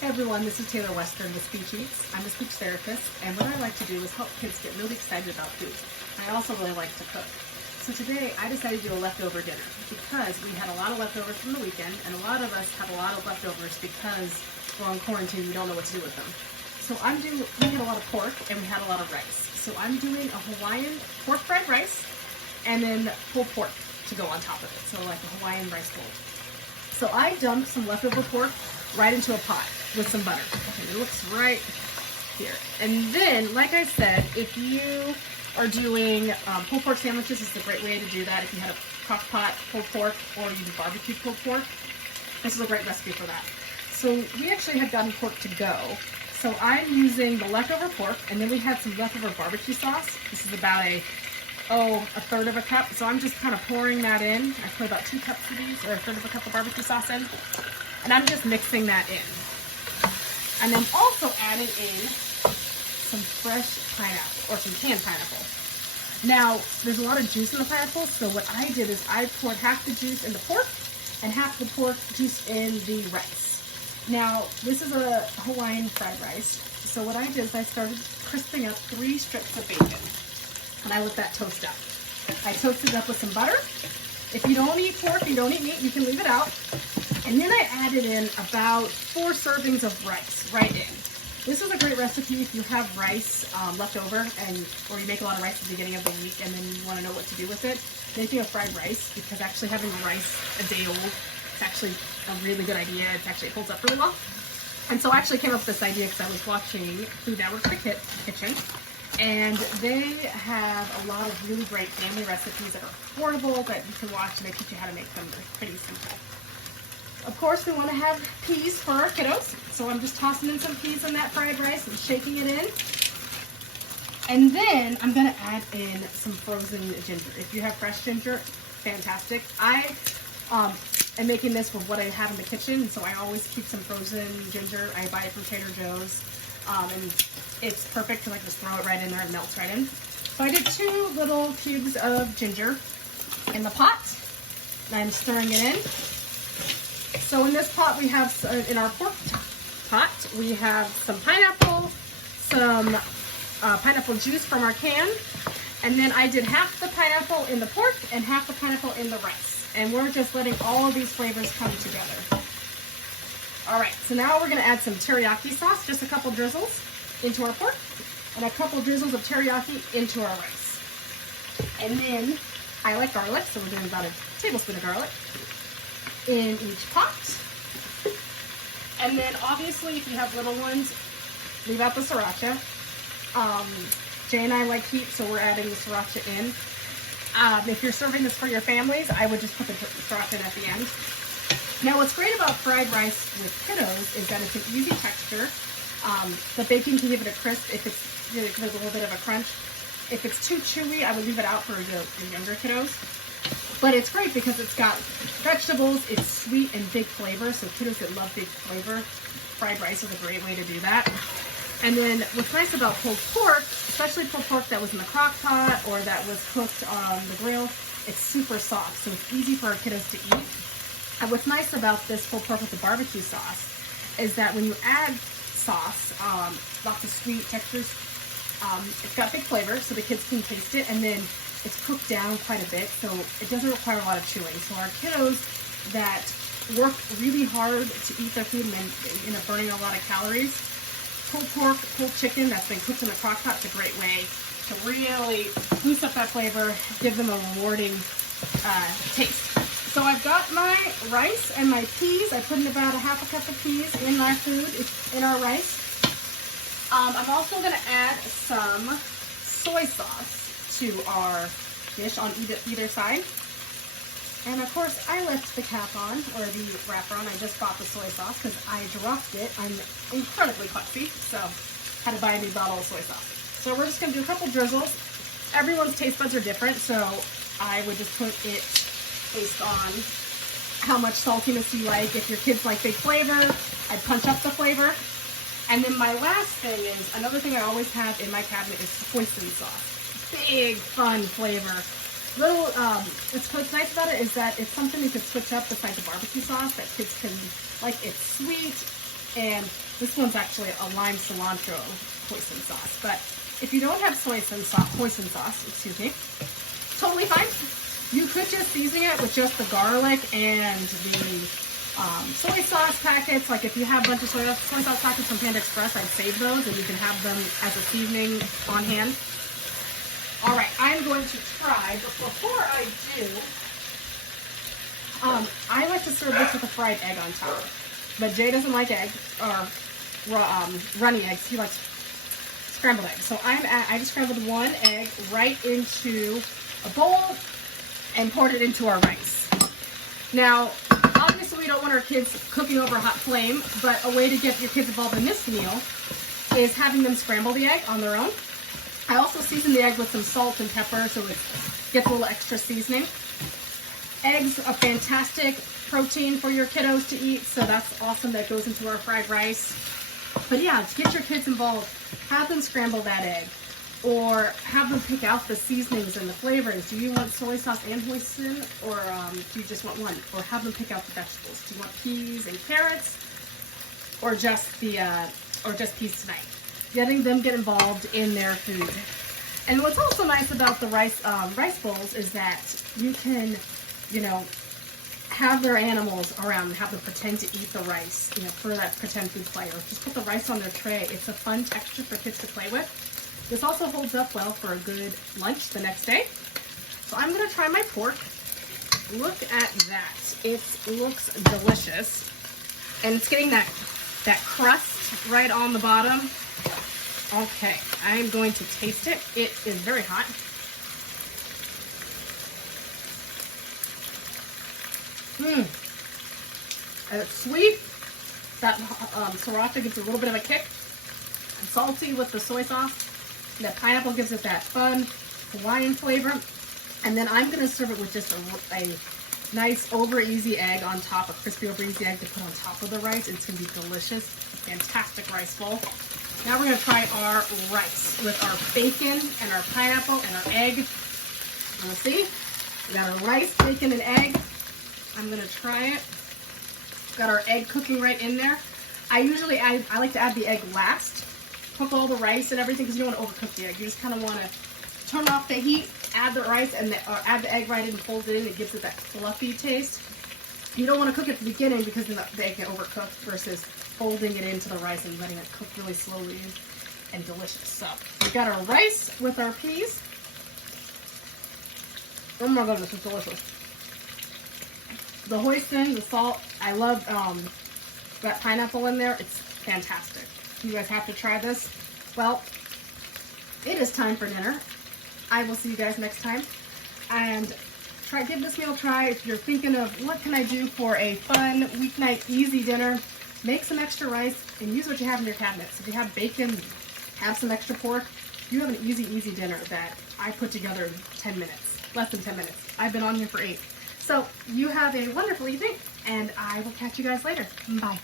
Hey everyone, this is Taylor Western with Speech Eats. I'm a speech therapist, and what I like to do is help kids get really excited about food. I also really like to cook. So today I decided to do a leftover dinner because we had a lot of leftovers from the weekend, and a lot of us have a lot of leftovers because we're on quarantine, we don't know what to do with them. So we had a lot of pork and we had a lot of rice. So I'm doing a Hawaiian pork fried rice and then pulled pork to go on top of it. So like a Hawaiian rice bowl. So I dumped some leftover pork right into a pot with some butter. Okay, it looks right here. And then, like I said, if you are doing pulled pork sandwiches, this is a great way to do that. If you had a crock pot pulled pork or you do barbecue pulled pork, this is a great recipe for that. So we actually had gotten pork to go. So I'm using the leftover pork, and then we had some leftover barbecue sauce. This is about a third of a cup. So I'm just kind of pouring that in. I put about 2 cups of these, or a third of a cup of barbecue sauce in. And I'm just mixing that in. And then also adding in some fresh pineapple, or some canned pineapple. Now, there's a lot of juice in the pineapple, so what I did is I poured half the juice in the pork and half the pork juice in the rice. Now, this is a Hawaiian fried rice, so what I did is I started crisping up 3 strips of bacon, and I let that toast up. I toasted it up with some butter. If you don't eat pork, you don't eat meat, you can leave it out. And then I added in about 4 servings of rice right in. This is a great recipe if you have rice left over, or you make a lot of rice at the beginning of the week and then you want to know what to do with it. Making a fried rice, because actually having rice a day old is actually a really good idea. It holds up really well. And so I actually came up with this idea because I was watching Food Network The Kitchen. And they have a lot of really great family recipes that are affordable that you can watch, and they teach you how to make them. They're pretty simple. Of course, we want to have peas for our kiddos, so I'm just tossing in some peas in that fried rice and shaking it in. And then I'm going to add in some frozen ginger. If you have fresh ginger, fantastic. I am making this with what I have in the kitchen, so I always keep some frozen ginger. I buy it from Trader Joe's, and it's perfect to just throw it right in there and melts right in. So I did 2 little cubes of ginger in the pot, and I'm stirring it in. So in this pot we have, in our pork pot, we have some pineapple, some pineapple juice from our can, and then I did half the pineapple in the pork and half the pineapple in the rice. And we're just letting all of these flavors come together. Alright, so now we're going to add some teriyaki sauce, just a couple drizzles into our pork, and a couple drizzles of teriyaki into our rice. And then, I like garlic, so we're doing about a tablespoon of garlic in each pot. And then obviously if you have little ones, leave out the sriracha. Jay and I like heat, so we're adding the sriracha in. If you're serving this for your families, I would just put the sriracha in at the end. Now what's great about fried rice with kiddos is that it's an easy texture. The bacon can give it a crisp if it's a little bit of a crunch. If it's too chewy, I would leave it out for your younger kiddos. But it's great because it's got vegetables, it's sweet and big flavor, so kiddos that love big flavor, fried rice is a great way to do that. And then what's nice about pulled pork, especially pulled pork that was in the crock pot or that was cooked on the grill, it's super soft, so it's easy for our kiddos to eat. And what's nice about this pulled pork with the barbecue sauce is that when you add sauce, lots of sweet textures, it's got big flavor, so the kids can taste it, and then it's cooked down quite a bit, so it doesn't require a lot of chewing. So our kiddos that work really hard to eat their food and then end up burning a lot of calories, pulled pork, pulled chicken that's been cooked in the crock pot is a great way to really boost up that flavor, give them a rewarding taste. So I've got my rice and my peas. I put in about a half a cup of peas in my food, in our rice. I'm also going to add some soy sauce to our dish on either side. And of course I left the cap on, or the wrapper on. I just bought the soy sauce because I dropped it. I'm incredibly klutzy, so had to buy a new bottle of soy sauce. So we're just going to do a couple drizzles. Everyone's taste buds are different, so I would just put it based on how much saltiness you like. If your kids like big flavor, I'd punch up the flavor. And then my last thing is, another thing I always have in my cabinet is hoisin sauce. Big, fun flavor. What's nice about it is that it's something you could switch up besides the barbecue sauce that kids can like. It's sweet, And this one's actually a lime cilantro hoisin sauce. But if you don't have hoisin sauce, excuse me, totally fine. You could just season it with just the garlic and the soy sauce packets. Like if you have a bunch of soy sauce packets from Panda Express, I'd save those and you can have them as a seasoning on hand. All right, I'm going to try, but before I do, I like to serve this with a fried egg on top. But Jay doesn't like egg or runny eggs. He likes scrambled eggs. So I just scrambled one egg right into a bowl and poured it into our rice. Now, obviously we don't want our kids cooking over a hot flame, but a way to get your kids involved in this meal is having them scramble the egg on their own. I also season the egg with some salt and pepper so it gets a little extra seasoning. Eggs are fantastic protein for your kiddos to eat, so that's awesome. That goes into our fried rice. But yeah, to get your kids involved, have them scramble that egg or have them pick out the seasonings and the flavorings. Do you want soy sauce and hoisin, or do you just want one? Or have them pick out the vegetables. Do you want peas and carrots, or just peas tonight? Getting them get involved in their food. And what's also nice about the rice bowls is that you can, have their animals around and have them pretend to eat the rice, for that pretend food play. Or just put the rice on their tray. It's a fun texture for kids to play with. This also holds up well for a good lunch the next day. So I'm going to try my pork. Look at that. It looks delicious. And it's getting that crust right on the bottom. Okay, I'm going to taste it. It is very hot. And it's sweet. That sriracha gives a little bit of a kick. And salty with the soy sauce. The pineapple gives it that fun Hawaiian flavor. And then I'm going to serve it with just a nice over easy egg on top, a crispy over easy egg to put on top of the rice. It's going to be delicious. Fantastic rice bowl. Now we're going to try our rice with our bacon and our pineapple and our egg. We'll see. We got our rice, bacon, and egg. I'm going to try it. Got our egg cooking right in there. I like to add the egg last. Cook all the rice and everything because you don't want to overcook the egg. You just kind of want to turn off the heat, add the rice, and add the egg right in and fold it in. It gives it that fluffy taste. You don't want to cook it at the beginning because then the egg get overcooked versus folding it into the rice and letting it cook really slowly and delicious. So we got our rice with our peas. Oh my goodness, it's delicious. The hoisin, the salt, I love that pineapple in there. It's fantastic. You guys have to try this. Well, it is time for dinner. I will see you guys next time. And give this meal a try. If you're thinking of what can I do for a fun weeknight easy dinner, make some extra rice and use what you have in your cabinets. If you have bacon, have some extra pork. You have an easy dinner that I put together in 10 minutes, less than 10 minutes. I've been on here for 8. So you have a wonderful evening, and I will catch you guys later. Bye.